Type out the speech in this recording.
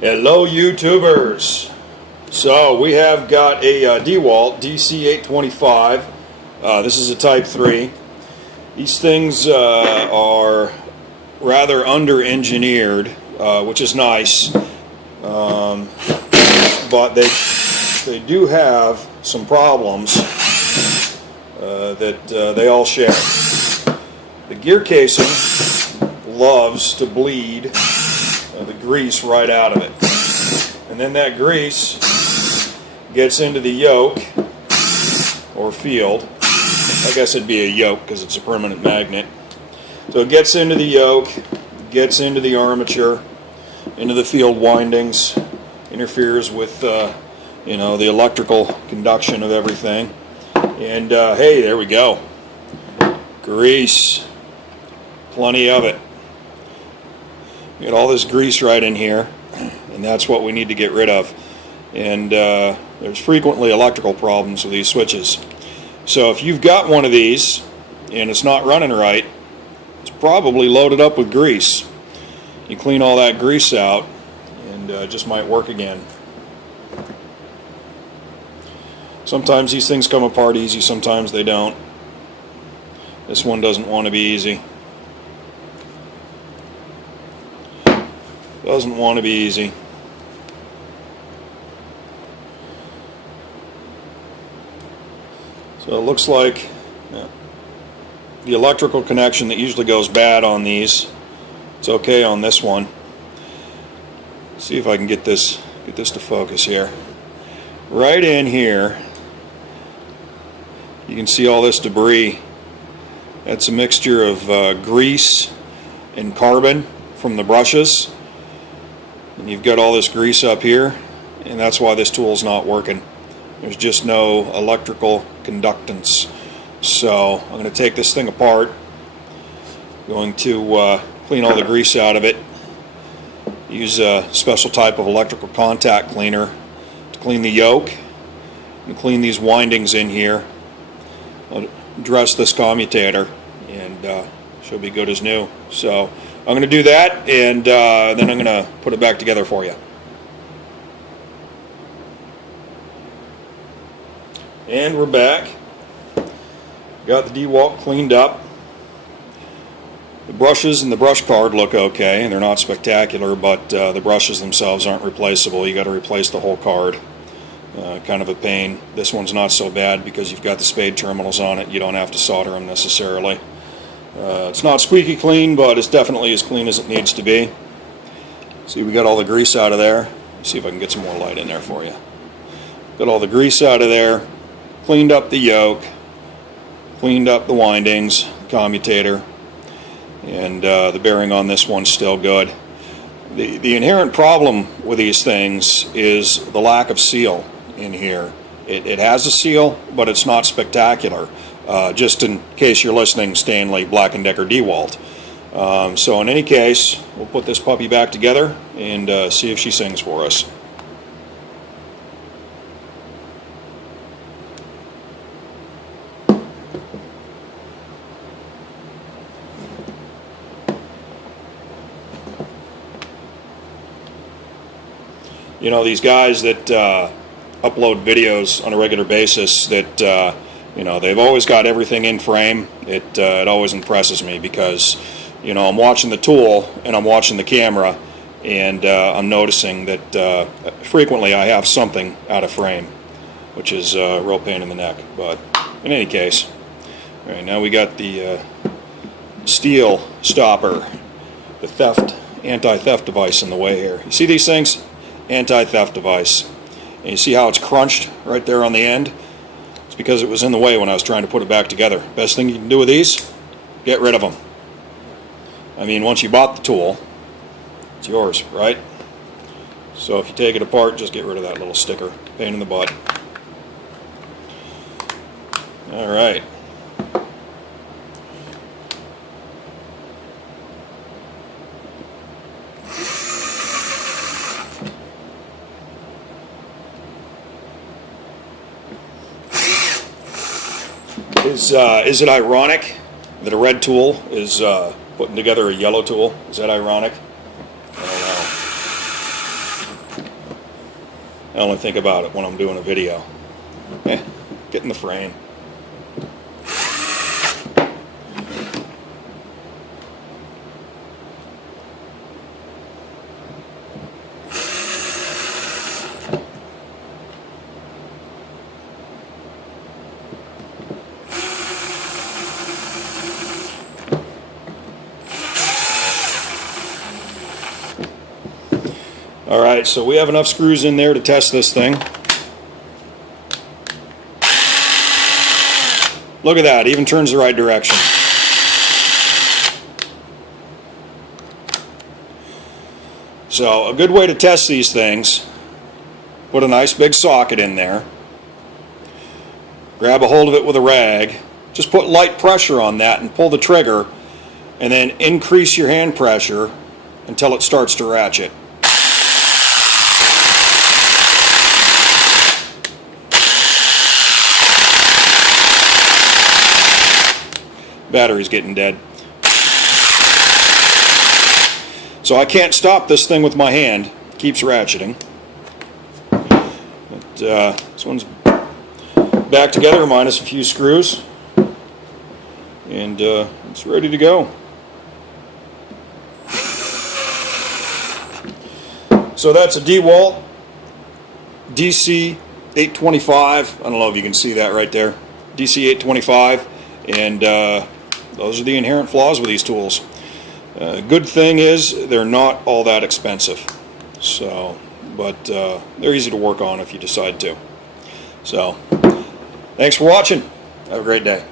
Hello YouTubers. So we have got a Dewalt DC825. This is a Type 3. These things are rather under-engineered, which is nice, but they do have some problems that they all share. The gear casing loves to bleed the grease right out of it, and then that grease gets into the yoke or field. I guess it'd be a yoke because it's a permanent magnet. So it gets into the yoke, gets into the armature, into the field windings, interferes with the electrical conduction of everything, and hey, there we go. Grease, plenty of it. Get all this grease right in here, and that's what we need to get rid of. And there's frequently electrical problems with these switches. So if you've got one of these and it's not running right, it's probably loaded up with grease. You clean all that grease out and it just might work again. Sometimes these things come apart easy, sometimes they don't. This one doesn't want to be easy. Doesn't want to be easy. So it looks like the electrical connection that usually goes bad on these, it's okay on this one. See if I can get this to focus here. Right in here, you can see all this debris. That's a mixture of grease and carbon from the brushes. And you've got all this grease up here, and that's why this tool's not working. There's just no electrical conductance. So I'm going to take this thing apart, going to clean all the grease out of it, use a special type of electrical contact cleaner to clean the yoke and clean these windings in here. I'll address this commutator, and she'll be good as new. So I'm going to do that, and then I'm going to put it back together for you. And we're back. Got the Dewalt cleaned up. The brushes and the brush card look okay, and they're not spectacular, but the brushes themselves aren't replaceable. You got to replace the whole card. Kind of a pain. This one's not so bad because you've got the spade terminals on it. You don't have to solder them necessarily. It's not squeaky clean, but it's definitely as clean as it needs to be. See, we got all the grease out of there. Let's see if I can get some more light in there for you. Got all the grease out of there, cleaned up the yoke, cleaned up the windings, the commutator, and the bearing on this one's still good. The inherent problem with these things is the lack of seal in here. It has a seal, but it's not spectacular. Just in case you're listening, Stanley, Black & Decker, Dewalt. So in any case, we'll put this puppy back together and see if she sings for us. You know, these guys that upload videos on a regular basis that they've always got everything in frame. It always impresses me because, I'm watching the tool and I'm watching the camera, and I'm noticing that frequently I have something out of frame, which is a real pain in the neck. But in any case, all right, now we got the steel stopper, the anti-theft device in the way here. You see these things? Anti-theft device. And you see how it's crunched right there on the end? It's because it was in the way when I was trying to put it back together. Best thing you can do with these, get rid of them. I mean, once you bought the tool, it's yours, right? So if you take it apart, just get rid of that little sticker. Pain in the butt. Alright. Is it ironic that a red tool is putting together a yellow tool? Is that ironic? I don't know. only think about it when I'm doing a video. Get in the frame. Alright, so we have enough screws in there to test this thing. Look at that, even turns the right direction. So a good way to test these things, put a nice big socket in there, grab a hold of it with a rag, just put light pressure on that and pull the trigger, and then increase your hand pressure until it starts to ratchet. Battery's getting dead. So I can't stop this thing with my hand. It keeps ratcheting. But, this one's back together minus a few screws. And it's ready to go. So that's a Dewalt DC825. I don't know if you can see that right there. DC825. And those are the inherent flaws with these tools. Good thing is they're not all that expensive. So, but they're easy to work on if you decide to. So, thanks for watching. Have a great day.